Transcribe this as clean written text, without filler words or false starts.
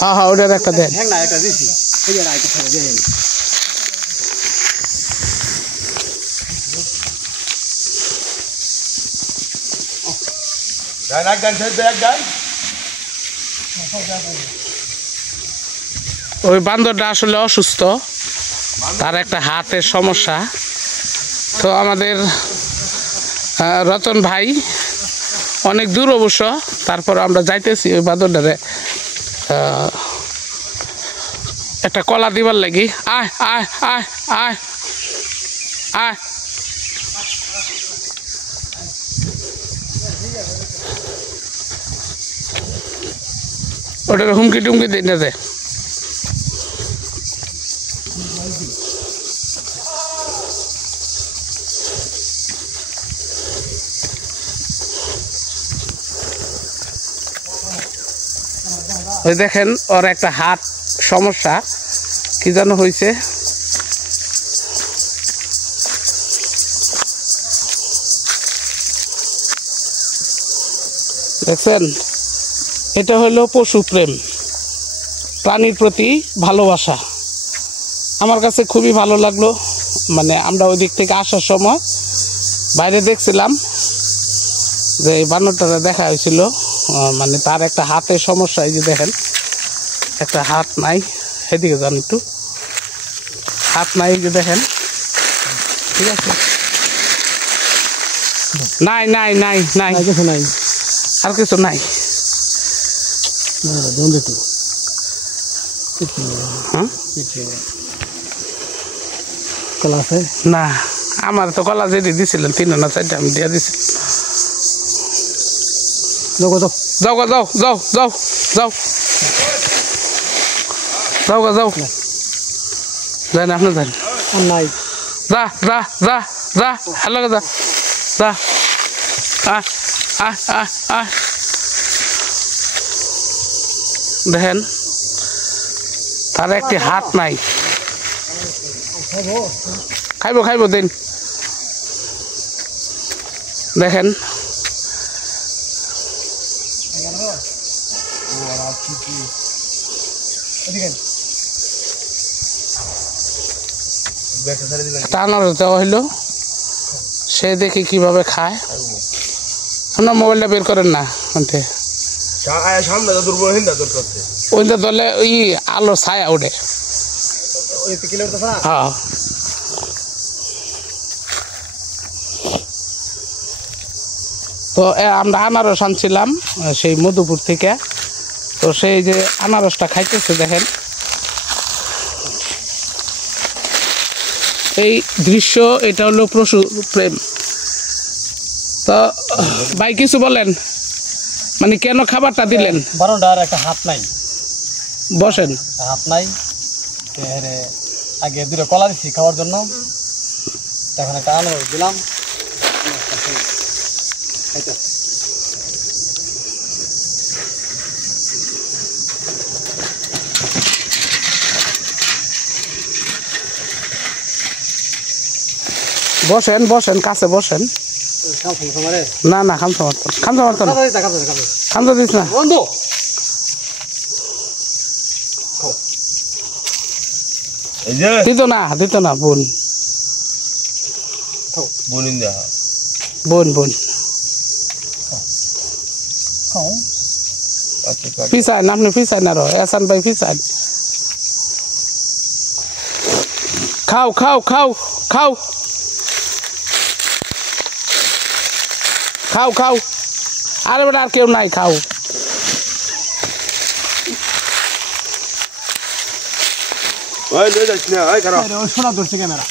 হ্যাঁ হ্যাঁ ওটার একটা দেন হ্যাঁ না একটা দিছি এই যে রাইতে ছেড়ে দেন গান এক গান ছেড়ে এক গান ওই বান্দরটা আসলে অসুস্থ তার একটা হাতের সমস্যা তো আমাদের রতন ভাই অনেক দূর অবশ্য তারপর আমরা যাইতেছি ওই বান্দরটারে একটা কলা দিবার লাগি আয় আয় আয় আয় আয় ওটার হুমকি টুমকি দিই না যায় ওই দেখেন ওর একটা হাত সমস্যা কি যেন হয়েছে দেখছেন এটা হলো পশু প্রেম প্রাণীর প্রতি ভালোবাসা আমার কাছে খুবই ভালো লাগলো মানে আমরা ওই দিক থেকে আসার সময় বাইরে দেখছিলাম যে এই বানরটা দেখা হয়েছিল মানে তার একটা হাতের সমস্যা এই যে দেখেন একটা হাত নাই সেদিকে যান একটু হাত নাই যে দেখেন ঠিক আছে নাই নাই নাই নাই কিছু নাই আর কিছু নাই কলা আছে না আমার তো কলা যেটি দিছিলেন 3 না 4টা আমি দিয়ে দিছি যাও যাও যাও যাও যাও যাও যাও যাও যান আপনি যান নাই যা যা যা যা হ্যালো যা যা দেখেন তার একটি হাত নাই খাইব খাইব দিন দেখেন টানার দেওয়া হইল সে দেখি কিভাবে খায় আপনার মোবাইলটা বের করেন না ওইটা ধরলে ওই আলো ছায়া ওঠে হ্যাঁ তো আমরা আনারস আনছিলাম সেই মধুপুর থেকে তো সেই যে আনারসটা খাইতেছে দেখেন এই দৃশ্য এটা হলো পশু প্রেম তো ভাই কিছু বলেন মানে কেন খাবারটা দিলেন বারোটার একটা হাত নাই বসেন হাত নাই আগে দুটো কলা দিচ্ছি খাওয়ার জন্য এখন একটা আনারস দিলাম বসেন বসেন কাছে বসেন না না খামসা মারতো খামসা দিস না বন্ধু দিত না বোন বোন বোন পিছাইন আপনি পিছাইন আরো এসান ভাই পিছাইন খাও খাও খাও খাও খাও খাও আরে বেটা আর কেউ নাই খাও শোনা ধরছে ক্যামেরা